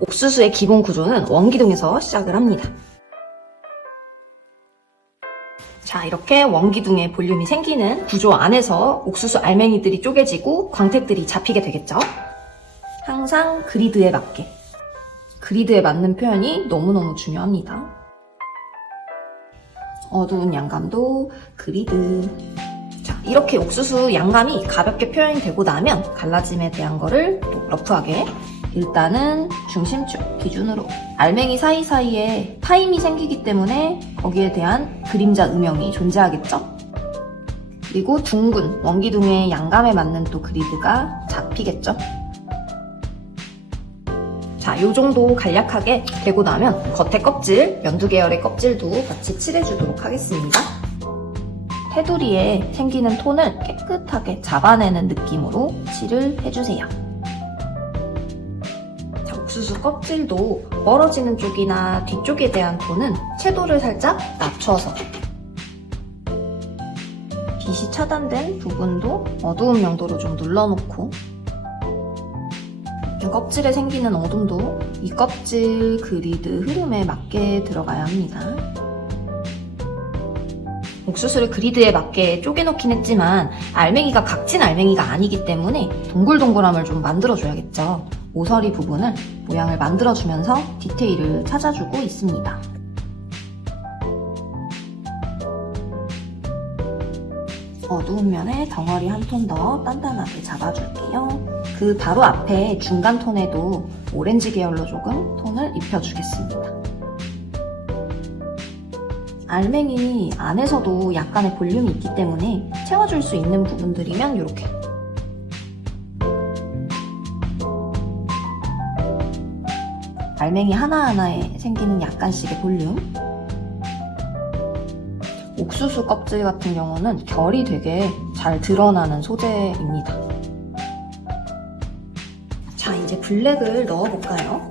옥수수의 기본 구조는 원기둥에서 시작을 합니다. 자, 이렇게 원기둥의 볼륨이 생기는 구조 안에서 옥수수 알맹이들이 쪼개지고 광택들이 잡히게 되겠죠? 항상 그리드에 맞게. 그리드에 맞는 표현이 너무너무 중요합니다. 어두운 양감도 그리드. 자, 이렇게 옥수수 양감이 가볍게 표현이 되고 나면 갈라짐에 대한 거를 또 러프하게 일단은 중심축 기준으로 알맹이 사이사이에 타임이 생기기 때문에 거기에 대한 그림자 음영이 존재하겠죠? 그리고 둥근 원기둥의 양감에 맞는 또 그리드가 잡히겠죠? 자, 요 정도 간략하게 되고 나면 겉에 껍질, 연두 계열의 껍질도 같이 칠해주도록 하겠습니다. 테두리에 생기는 톤을 깨끗하게 잡아내는 느낌으로 칠을 해주세요. 자, 옥수수 껍질도 멀어지는 쪽이나 뒤쪽에 대한 톤은 채도를 살짝 낮춰서 빛이 차단된 부분도 어두운 명도로 좀 눌러놓고 껍질에 생기는 어둠도 이 껍질 그리드 흐름에 맞게 들어가야 합니다. 옥수수를 그리드에 맞게 쪼개놓긴 했지만 알맹이가 각진 알맹이가 아니기 때문에 동글동글함을 좀 만들어줘야겠죠. 모서리 부분을 모양을 만들어주면서 디테일을 찾아주고 있습니다. 어두운 면에 덩어리 한 톤 더 단단하게 잡아줄게요. 그 바로 앞에 중간 톤에도 오렌지 계열로 조금 톤을 입혀주겠습니다. 알맹이 안에서도 약간의 볼륨이 있기 때문에 채워줄 수 있는 부분들이면 이렇게 알맹이 하나하나에 생기는 약간씩의 볼륨 옥수수 껍질 같은 경우는 결이 되게 잘 드러나는 소재입니다. 자, 이제 블랙을 넣어볼까요?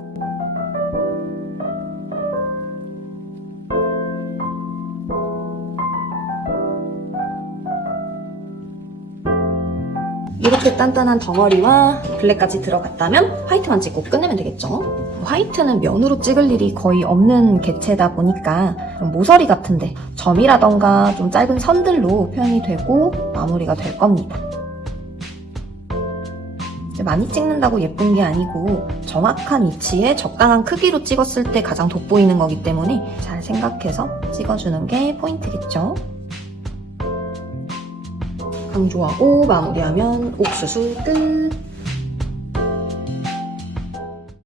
이렇게 단단한 덩어리와 블랙까지 들어갔다면 화이트만 찍고 끝내면 되겠죠? 화이트는 면으로 찍을 일이 거의 없는 개체다 보니까 모서리 같은데 점이라던가 좀 짧은 선들로 표현이 되고 마무리가 될 겁니다. 많이 찍는다고 예쁜 게 아니고 정확한 위치에 적당한 크기로 찍었을 때 가장 돋보이는 거기 때문에 잘 생각해서 찍어주는 게 포인트겠죠? 강조하고 마무리하면 옥수수 끝!